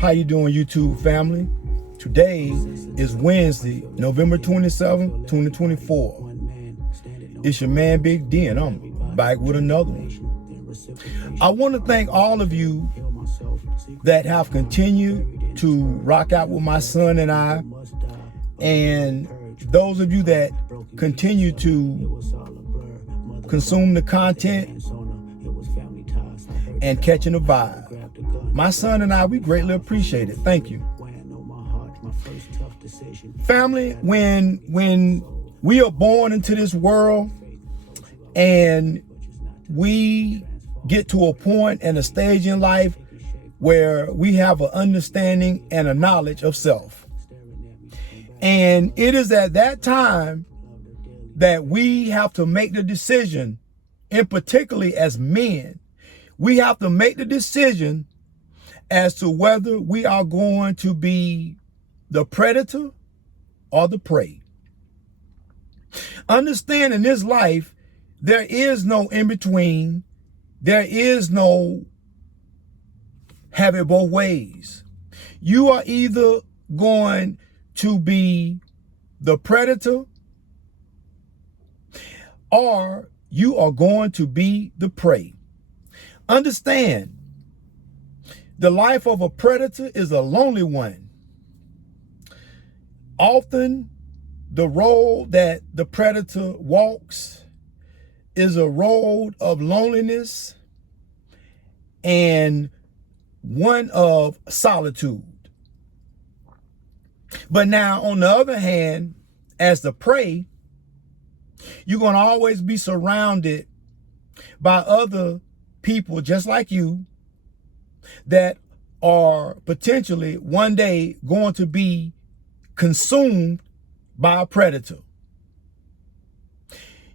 How you doing, YouTube family? Today is Wednesday, November 27th, 2024. It's your man, Big D, and I'm back with another one. I want to thank all of you that have continued to rock out with my son and I, and those of you that continue to consume the content and catching the vibe. My son and I, we greatly appreciate it. Thank you. Family, when we are born into this world and we get to a point and a stage in life where we have an understanding and a knowledge of self. And it is at that time that we have to make the decision, and particularly as men, we have to make the decision as to whether we are going to be the predator or the prey. Understand, in this life, there is no in between. There is no have it both ways. You are either going to be the predator or you are going to be the prey. Understand, the life of a predator is a lonely one. Often, the road that the predator walks is a road of loneliness and one of solitude. But now, on the other hand, as the prey, you're going to always be surrounded by other people just like you that are potentially one day going to be consumed by a predator.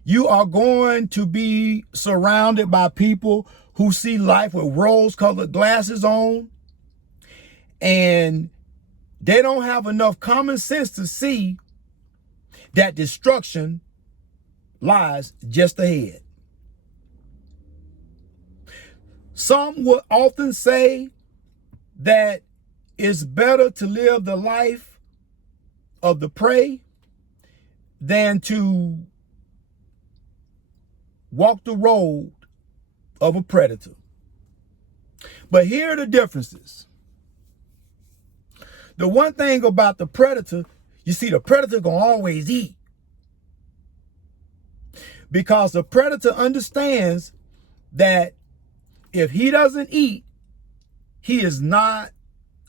You are going to be surrounded by people who see life with rose-colored glasses on, and they don't have enough common sense to see that destruction lies just ahead. Some would often say that it's better to live the life of the prey than to walk the road of a predator. But here are the differences. The one thing about the predator, you see, the predator gonna always eat. Because the predator understands that if he doesn't eat, he is not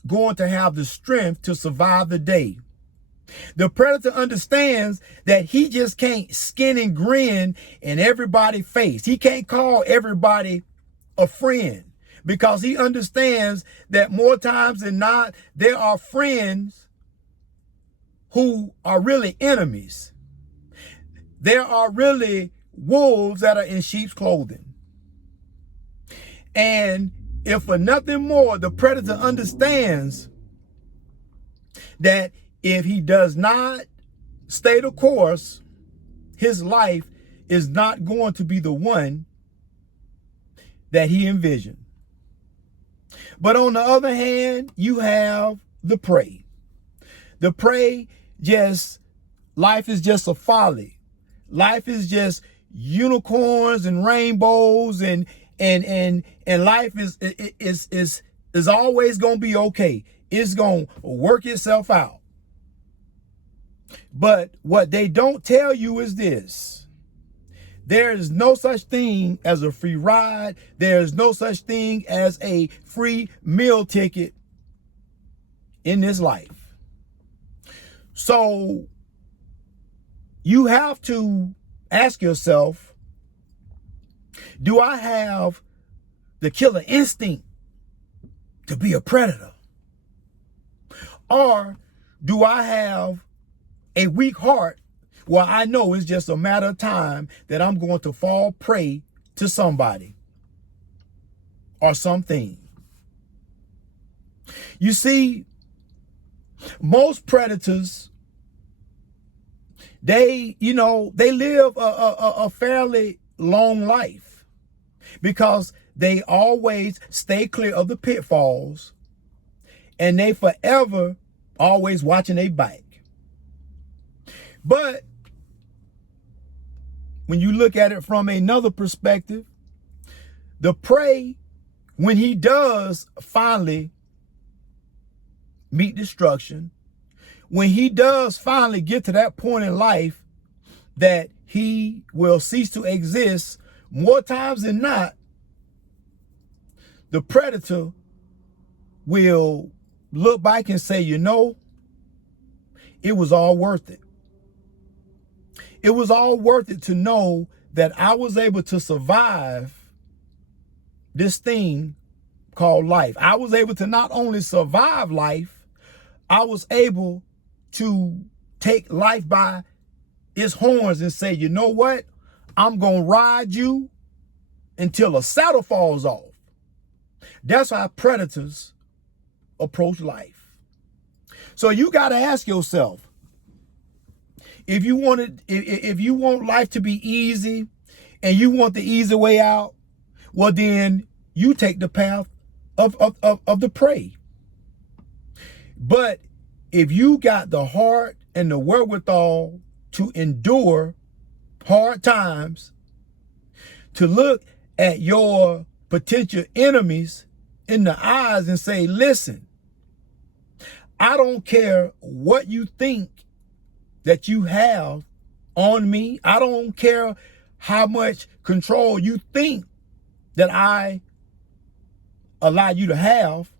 going to have the strength to survive the day. The predator understands that he just can't skin and grin in everybody's face. He can't call everybody a friend because he understands that more times than not, there are friends who are really enemies. There are really wolves that are in sheep's clothing. And if for nothing more, the predator understands that if he does not stay the course, his life is not going to be the one that he envisioned. But on the other hand, you have the prey. The prey, life is just a folly. Life is just unicorns and rainbows, and life is always going to be okay. It's going to work itself out. But what they don't tell you is this: there is no such thing as a free ride. There is no such thing as a free meal ticket in this life. So you have to ask yourself, do I have the killer instinct to be a predator? Or do I have a weak heart where I know it's just a matter of time that I'm going to fall prey to somebody or something? You see, most predators, they live a fairly long life because they always stay clear of the pitfalls and they forever always watching their back. But when you look at it from another perspective, the prey, when he does finally meet destruction, when he does finally get to that point in life that he will cease to exist, more times than not, the predator will look back and say, you know, it was all worth it. It was all worth it to know that I was able to survive this thing called life. I was able to not only survive life, I was able to take life by its horns and say, you know what? I'm going to ride you until a saddle falls off. That's how predators approach life. So you got to ask yourself, if you want life to be easy and you want the easy way out, well, then you take the path of the prey. But if you got the heart and the wherewithal to endure hard times, to look at your potential enemies in the eyes and say, listen, I don't care what you think that you have on me. I don't care how much control you think that I allow you to have.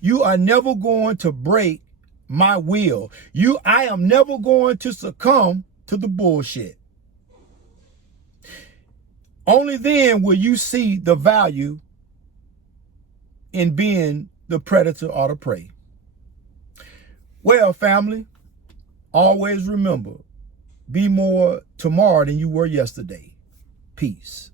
You are never going to break my will. I am never going to succumb to the bullshit. Only then will you see the value in being the predator or the prey. Well, family, always remember, be more tomorrow than you were yesterday. Peace.